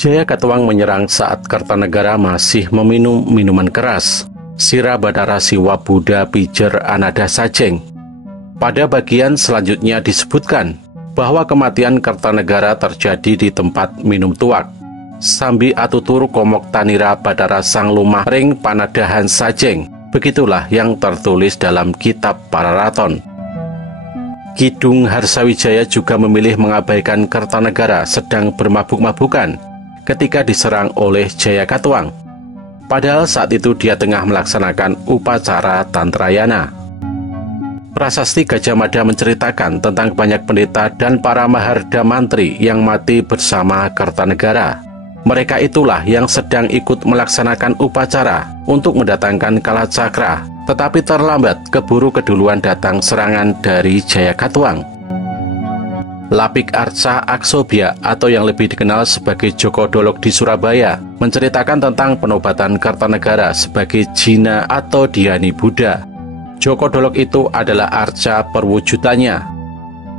Jaya Katuang menyerang saat Kertanegara masih meminum minuman keras. Sira Bathara Siwa Buddha Pijer Anada Sajeng. Pada bagian selanjutnya disebutkan bahwa kematian Kertanegara terjadi di tempat minum tuak. Sambi atutur komok tanira Bathara Sang Lumah ring panadahan sajeng. Begitulah yang tertulis dalam kitab Pararaton. Kidung Harsawijaya juga memilih mengabaikan Kertanegara sedang bermabuk-mabukan ketika diserang oleh Jaya Katuang. Padahal saat itu dia tengah melaksanakan upacara Tantrayana. Prasasti Gajah Mada menceritakan tentang banyak pendeta dan para maharda mantri yang mati bersama Kertanegara. Mereka itulah yang sedang ikut melaksanakan upacara untuk mendatangkan Kalacakra, tetapi terlambat keburu keduluan datang serangan dari Jaya Katuang. Lapik Arca Aksobya atau yang lebih dikenal sebagai Joko Dolog di Surabaya menceritakan tentang penobatan Kertanegara sebagai Jina atau Dhyani Buddha. Joko Dolog itu adalah arca perwujudannya.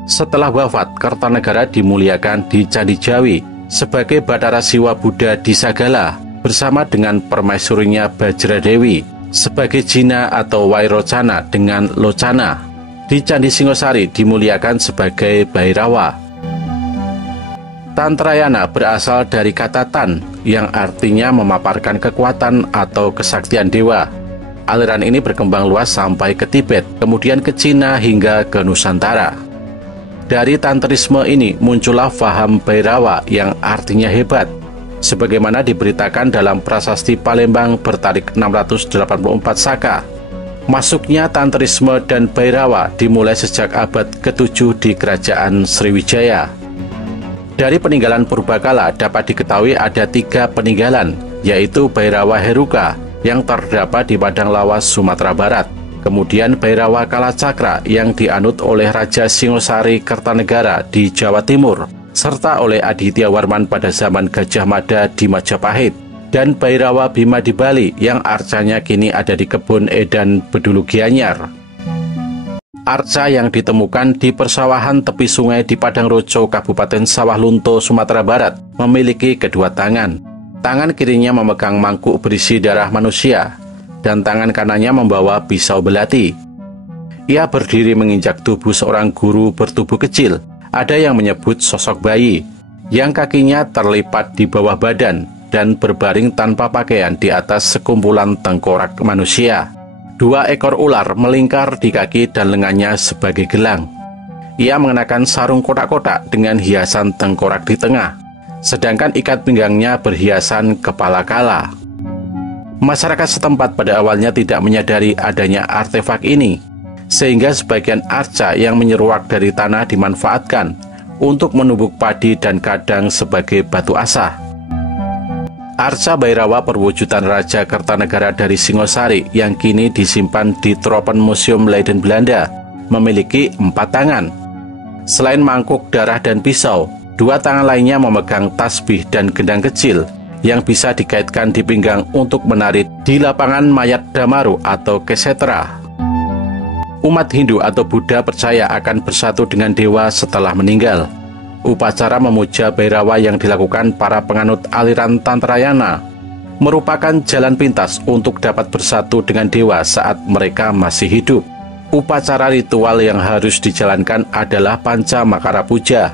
Setelah wafat, Kertanegara dimuliakan di Candi Jawi sebagai Bathara Siwa Buddha di Sagala bersama dengan permaisurinya Bajradewi sebagai Jina atau Wairocana dengan Locana. Di Candi Singosari dimuliakan sebagai Bhairawa. Tantrayana berasal dari kata tan yang artinya memaparkan kekuatan atau kesaktian dewa. Aliran ini berkembang luas sampai ke Tibet, kemudian ke Cina hingga ke Nusantara. Dari tantrisme ini muncullah faham Bhairawa yang artinya hebat, sebagaimana diberitakan dalam prasasti Palembang bertarik 684 Saka. Masuknya tantrisme dan Bhairawa dimulai sejak abad ke-7 di kerajaan Sriwijaya. Dari peninggalan purbakala dapat diketahui ada 3 peninggalan, yaitu Bhairawa Heruka yang terdapat di Padang Lawas, Sumatera Barat. Kemudian Bhairawa Kalacakra yang dianut oleh Raja Singosari Kertanegara di Jawa Timur, serta oleh Aditya Warman pada zaman Gajah Mada di Majapahit. Dan Bhairawa Bima di Bali yang arcanya kini ada di Kebun Edan Bedulu Gianyar. Arca yang ditemukan di persawahan tepi sungai di Padangrojo, Kabupaten Sawah Lunto, Sumatera Barat, memiliki kedua tangan. Tangan kirinya memegang mangkuk berisi darah manusia, dan tangan kanannya membawa pisau belati. Ia berdiri menginjak tubuh seorang guru bertubuh kecil. Ada yang menyebut sosok bayi, yang kakinya terlipat di bawah badan dan berbaring tanpa pakaian di atas sekumpulan tengkorak manusia. 2 ekor ular melingkar di kaki dan lengannya sebagai gelang. Ia mengenakan sarung kotak-kotak dengan hiasan tengkorak di tengah, sedangkan ikat pinggangnya berhiasan kepala kala. Masyarakat setempat pada awalnya tidak menyadari adanya artefak ini, sehingga sebagian arca yang menyeruak dari tanah dimanfaatkan untuk menumbuk padi dan kadang sebagai batu asah. Arca Bhairawa perwujudan Raja Kertanegara dari Singosari yang kini disimpan di Tropenmuseum Leiden, Belanda, memiliki 4 tangan. Selain mangkuk darah dan pisau, 2 tangan lainnya memegang tasbih dan gendang kecil yang bisa dikaitkan di pinggang untuk menarik di lapangan mayat Damaru atau Kesetra. Umat Hindu atau Buddha percaya akan bersatu dengan dewa setelah meninggal. Upacara memuja Bhairawa yang dilakukan para penganut aliran Tantrayana merupakan jalan pintas untuk dapat bersatu dengan dewa saat mereka masih hidup. Upacara ritual yang harus dijalankan adalah Panca Makara Puja.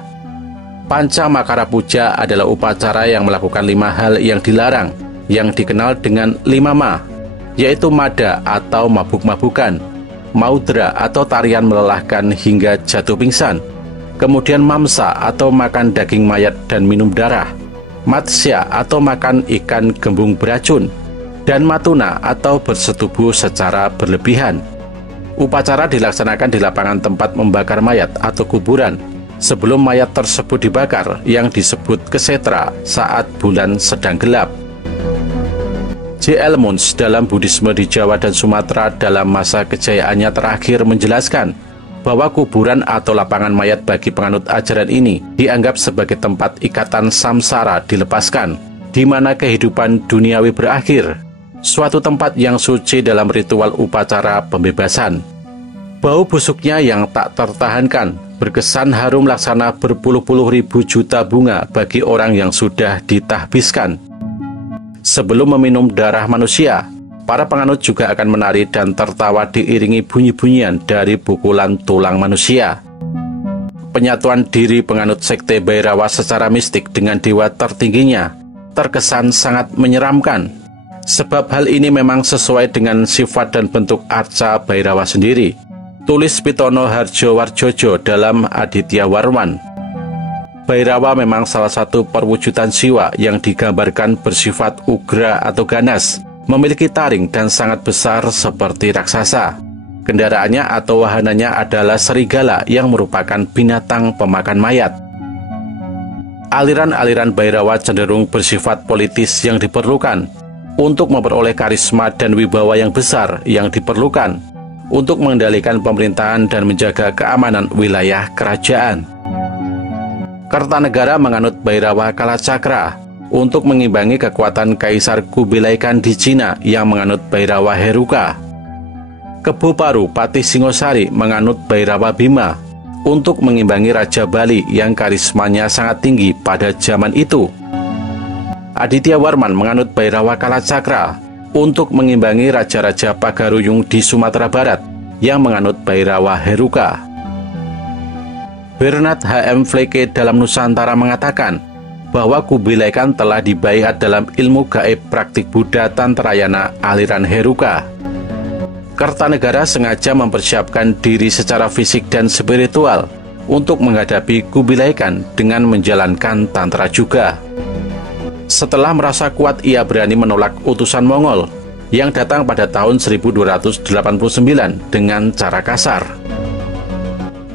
Panca Makara Puja adalah upacara yang melakukan 5 hal yang dilarang, yang dikenal dengan 5 ma, yaitu mada atau mabuk-mabukan, maudra atau tarian melelahkan hingga jatuh pingsan, kemudian mamsa atau makan daging mayat dan minum darah, matsya atau makan ikan gembung beracun, dan matuna atau bersetubuh secara berlebihan. Upacara dilaksanakan di lapangan tempat membakar mayat atau kuburan, sebelum mayat tersebut dibakar yang disebut kesetra saat bulan sedang gelap. J.L. Munz dalam Buddhisme di Jawa dan Sumatera dalam masa kejayaannya terakhir menjelaskan bahwa kuburan atau lapangan mayat bagi penganut ajaran ini dianggap sebagai tempat ikatan samsara dilepaskan, di mana kehidupan duniawi berakhir, suatu tempat yang suci dalam ritual upacara pembebasan. Bau busuknya yang tak tertahankan berkesan harum laksana berpuluh-puluh ribu juta bunga bagi orang yang sudah ditahbiskan. Sebelum meminum darah manusia, para penganut juga akan menari dan tertawa diiringi bunyi-bunyian dari pukulan tulang manusia. Penyatuan diri penganut sekte Bhairava secara mistik dengan dewa tertingginya terkesan sangat menyeramkan, sebab hal ini memang sesuai dengan sifat dan bentuk arca Bhairava sendiri. Tulis Pitono Harjowarjojo dalam Aditya Warman. Bhairava memang salah satu perwujudan Siwa yang digambarkan bersifat ugra atau ganas, memiliki taring dan sangat besar seperti raksasa. Kendaraannya atau wahananya adalah serigala yang merupakan binatang pemakan mayat. Aliran-aliran Bhairava cenderung bersifat politis yang diperlukan untuk memperoleh karisma dan wibawa yang besar yang diperlukan untuk mengendalikan pemerintahan dan menjaga keamanan wilayah kerajaan. Kertanegara menganut Bhairava Kalacakra untuk mengimbangi kekuatan Kaisar Kubilai Khan di Cina yang menganut Bhairava Heruka. Kebo Paru Patih Singosari menganut Bhairava Bhima untuk mengimbangi Raja Bali yang karismanya sangat tinggi pada zaman itu. Aditya Warman menganut Bhairava Kalacakra untuk mengimbangi Raja-Raja Pagaruyung di Sumatera Barat yang menganut Bhairava Heruka. Bernard H.M. Fleke dalam Nusantara mengatakan bahwa Kubilai Khan telah dibaiat dalam ilmu gaib praktik Buddha Tantrayana aliran Heruka. Kertanegara sengaja mempersiapkan diri secara fisik dan spiritual untuk menghadapi Kubilai Khan dengan menjalankan Tantra juga. Setelah merasa kuat, ia berani menolak utusan Mongol yang datang pada tahun 1289 dengan cara kasar.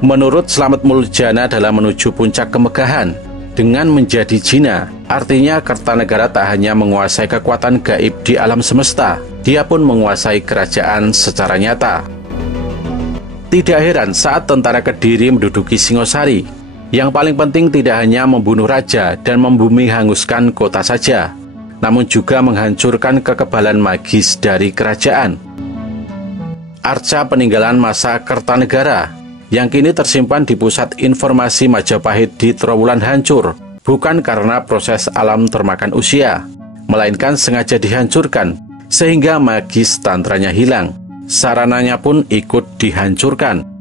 Menurut Slamet Muljana dalam menuju puncak kemegahan, dengan menjadi jina, artinya Kertanegara tak hanya menguasai kekuatan gaib di alam semesta, dia pun menguasai kerajaan secara nyata. Tidak heran saat tentara Kediri menduduki Singosari, yang paling penting tidak hanya membunuh raja dan membumi hanguskan kota saja, namun juga menghancurkan kekebalan magis dari kerajaan. Arca peninggalan masa Kertanegara yang kini tersimpan di Pusat Informasi Majapahit di Trowulan hancur, bukan karena proses alam termakan usia, melainkan sengaja dihancurkan sehingga magis tantranya hilang. Sarananya pun ikut dihancurkan.